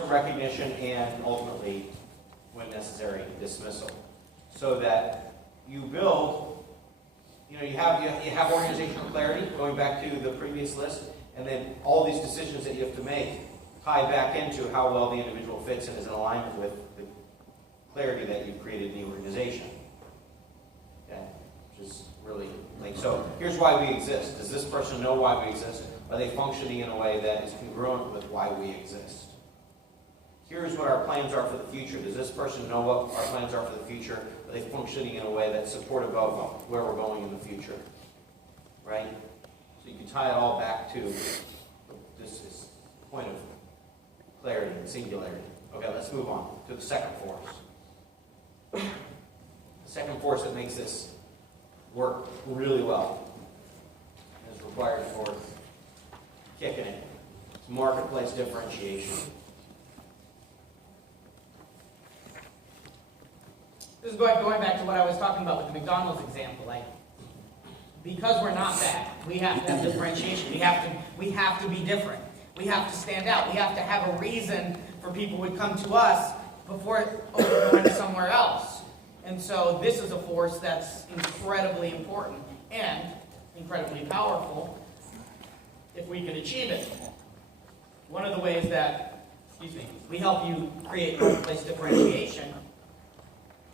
of recognition and ultimately, when necessary, dismissal. So that you build, you have organizational clarity, going back to the previous list, and then all these decisions that you have to make tie back into how well the individual fits and is in alignment with the clarity that you've created in the organization. Okay? Which is really, so here's why we exist. Does this person know why we exist? Are they functioning in a way that is congruent with why we exist? Here's what our plans are for the future. Does this person know what our plans are for the future? Are they functioning in a way that's supportive of where we're going in the future? Right? So you can tie it all back to this point of clarity and singularity. Okay, let's move on to the second force. The second force that makes this work really well is required for kicking it. It's marketplace differentiation. This is going back to what I was talking about with the McDonald's example. Because we're not that, we have to have differentiation. We have to be different. We have to stand out. We have to have a reason for people would come to us before going somewhere else. And so this is a force that's incredibly important and incredibly powerful if we can achieve it. One of the ways that, we help you create marketplace differentiation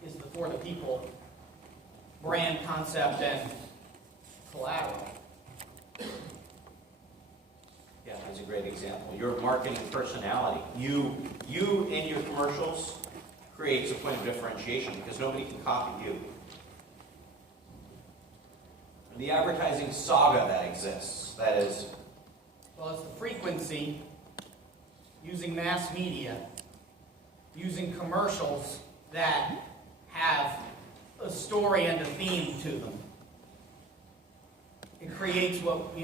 is the for the people brand concept and collateral. Yeah, that's a great example. Your marketing personality. You in your commercials creates a point of differentiation because nobody can copy you. The advertising saga that exists, that is... Well, it's the frequency, using mass media, using commercials that have a story and a theme to them. It creates what,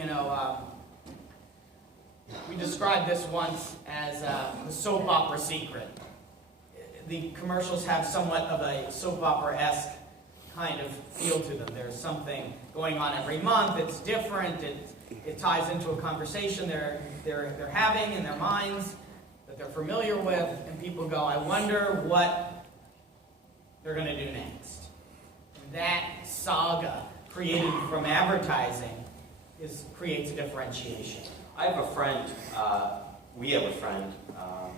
we described this once as the soap opera secret. The commercials have somewhat of a soap opera-esque kind of feel to them. There's something going on every month. It's different. It ties into a conversation they're having in their minds that they're familiar with, and people go, I wonder what they're going to do next. And that saga created from advertising creates a differentiation. I have a friend, we have a friend, a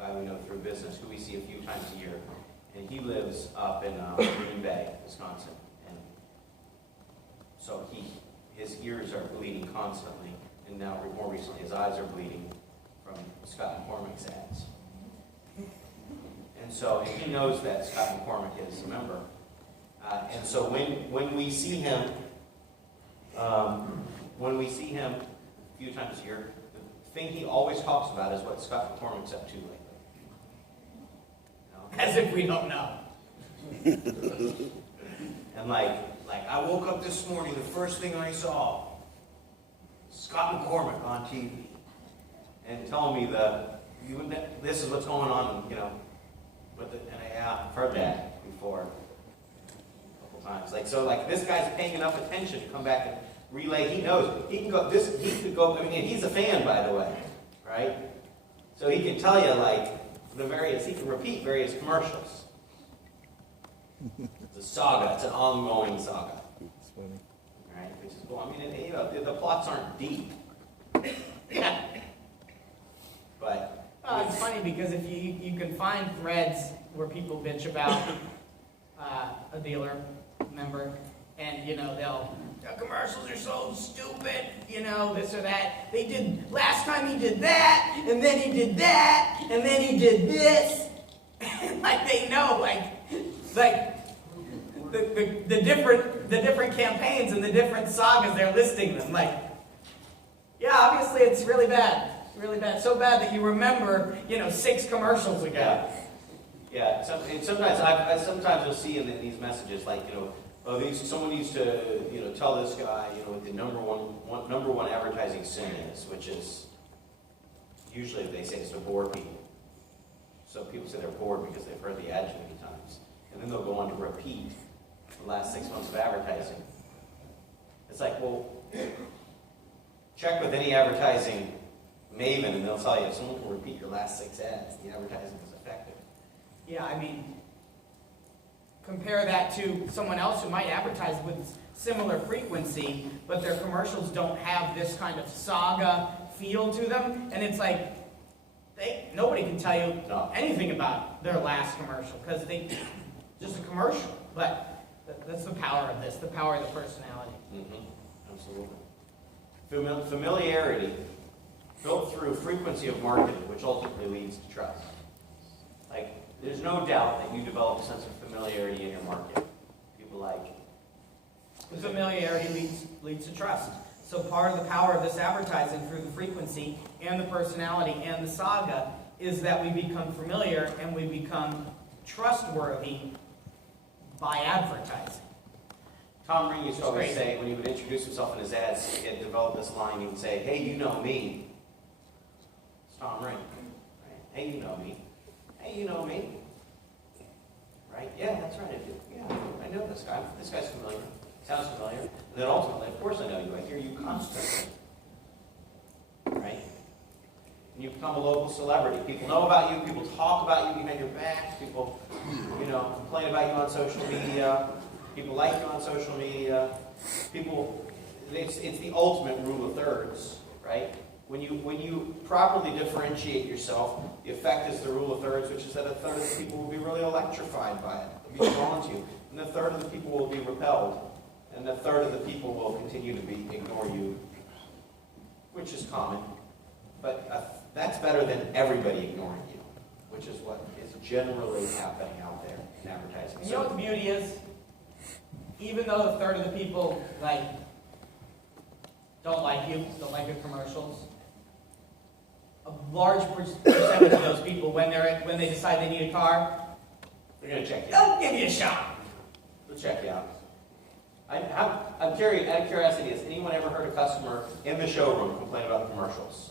guy we know through business, who we see a few times a year, and he lives up in Green Bay, Wisconsin, and so his ears are bleeding constantly, and now more recently his eyes are bleeding from Scott McCormick's ads. And so he knows that Scott McCormick is a member, and so when we see him, a few times a year, the thing he always talks about is what Scott McCormick's up to lately. As if we don't know. And like I woke up this morning, the first thing I saw, Scott McCormick on TV, and telling me this is what's going on, I've heard that before a couple times. This guy's paying enough attention to come back and relay. He knows he can go. He could go. I mean, he's a fan, by the way, right? So he can tell you he can repeat various commercials. It's a saga. It's an ongoing saga. It's funny. Right? Which is cool. I mean, the plots aren't deep. Yeah. But It's funny because if you can find threads where people bitch about a dealer member, and the commercials are so stupid, this or that. They did last time he did that, and then he did that, and then he did this. They know, the different campaigns and the different sagas they're listing them. Yeah, obviously it's really bad. Really bad. So bad that you remember, 6 commercials ago. Yeah. Sometimes you'll see in these messages someone needs to tell this guy what the number one advertising sin is, which is usually they say it's to bore people. So people say they're bored because they've heard the ad too many times, and then they'll go on to repeat the last 6 months of advertising. It's well, check with any advertising Maven, and they'll tell you if someone can repeat your last 6 ads, the advertising is effective. Yeah, I mean, compare that to someone else who might advertise with similar frequency, but their commercials don't have this kind of saga feel to them, and it's like, nobody can tell you No. anything about their last commercial, because just a commercial, but that's the power of this, the power of the personality. Absolutely. Familiarity built through frequency of marketing, which ultimately leads to trust. Like, there's no doubt that you develop a sense of familiarity in your market. People like... Familiarity leads to trust. So part of the power of this advertising through the frequency and the personality and the saga is that we become familiar and we become trustworthy by advertising. Tom Ring used to It's always great. say, when he would introduce himself in his ads, he'd develop this line, he would say, "Hey, you know me." It's Tom Ring. Right? "Hey, you know me." "Hey, you know me." Right? "Yeah, that's right, I do. Yeah, I know this guy. This guy's familiar. Sounds familiar." And then ultimately, "Of course I know you. I hear you constantly." Right? And you become a local celebrity. People know about you. People talk about you behind your back. People, complain about you on social media. People like you on social media. It's the ultimate rule of thirds, right? When you properly differentiate yourself, the effect is the rule of thirds, which is that a third of the people will be really electrified by it. They'll be drawn to you. And a third of the people will be repelled. And a third of the people will continue to ignore you, which is common. But that's better than everybody ignoring you, which is what is generally happening out there in advertising. And you know what the beauty is? Even though a third of the people don't like you, don't like your commercials, a large percentage of those people, when they decide they need a car, They're going to check you out. they'll give you a shot. They'll check you out. I'm curious, out of curiosity, has anyone ever heard a customer in the showroom complain about the commercials?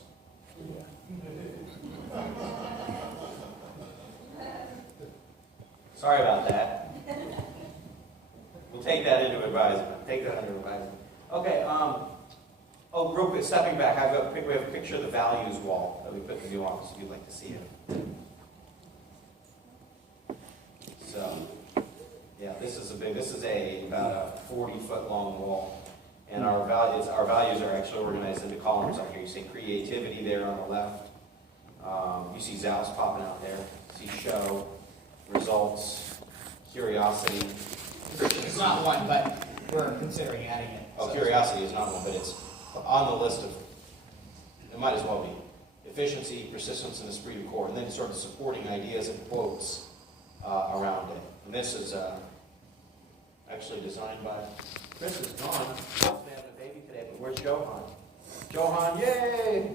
Sorry about that. We'll take that into advisement. Okay, real quick, stepping back, we have a picture of the values wall that we put in the new office, if you'd like to see it. So, yeah, this is about a 40-foot long wall. And our values are actually organized into columns out here. You see creativity there on the left. You see Zals popping out there. You see show, results, curiosity. It's not one, but we're considering adding it. Oh, curiosity is not one, but it's on the list of, it might as well be. Efficiency, persistence, and esprit de corps. And then sort of supporting ideas and quotes around it. And this is actually designed by, Chris is gone. He's having a baby today, but where's Johan? Johan, yay!